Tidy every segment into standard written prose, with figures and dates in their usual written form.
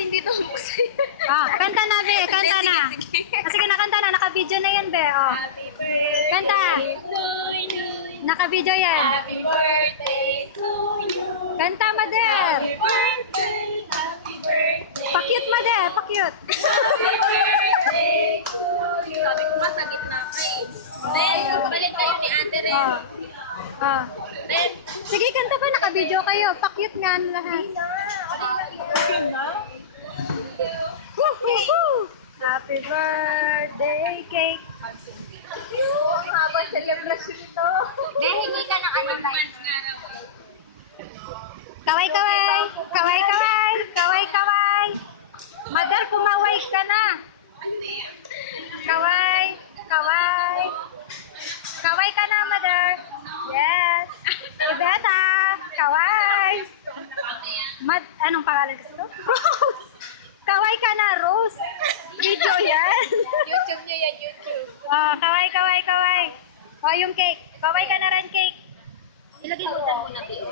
hindi to buksan. Kanta na, be. Kanta na. Sige na, kanta na. Naka-video na yan, be. Happy birthday Kanta. to you. Naka-video yan. Happy birthday to you. Kanta, Mader. Happy birthday. Happy birthday. Pakyut, Mader. Pakyut. Happy birthday to you. Sabi ko sa gitna kayo. Then, balik kayo ni Ate Ren. Then, Sige, kanta pa. Naka-video kayo. Pakyut nga ang lahat. Woo! Happy birthday cake. ang haba celebration ito. Hingi ka ng ano tayo. Kaway, kaway. Kaway, kaway. Kaway, kaway. Madar, kumaway ka na. Kaway. Kaway. Kaway ka na, Madar. Yes. Ibeta. Kaway. Anong pangalan gusto? Rose. Kaway ka na, Rose. Video yan. YouTube nyo yan, YouTube. Kaway, kaway, kaway. Yung cake. Kaway ka na rin, cake. Ilagay mo dyan muna, Tio.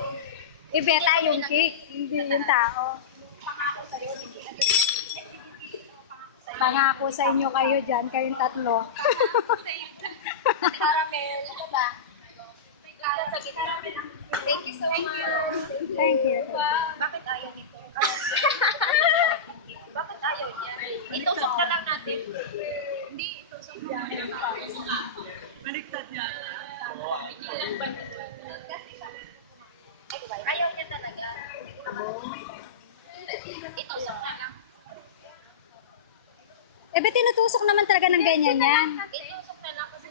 Ibeta yung cake, hindi yung tao. Pangako sa inyo kayo dyan, kayong tatlo. Caramel. Ito ba? Thank you so much. Thank you. Bakit ayaw nito? Bakit ayaw niya? Itusok na lang natin. Hindi, itusok na lang. Baliktad niya. Ayaw niya talaga. Itusok na lang. Eh, ba't tinutusok naman talaga ng ganyan yan? Itusok na lang kasi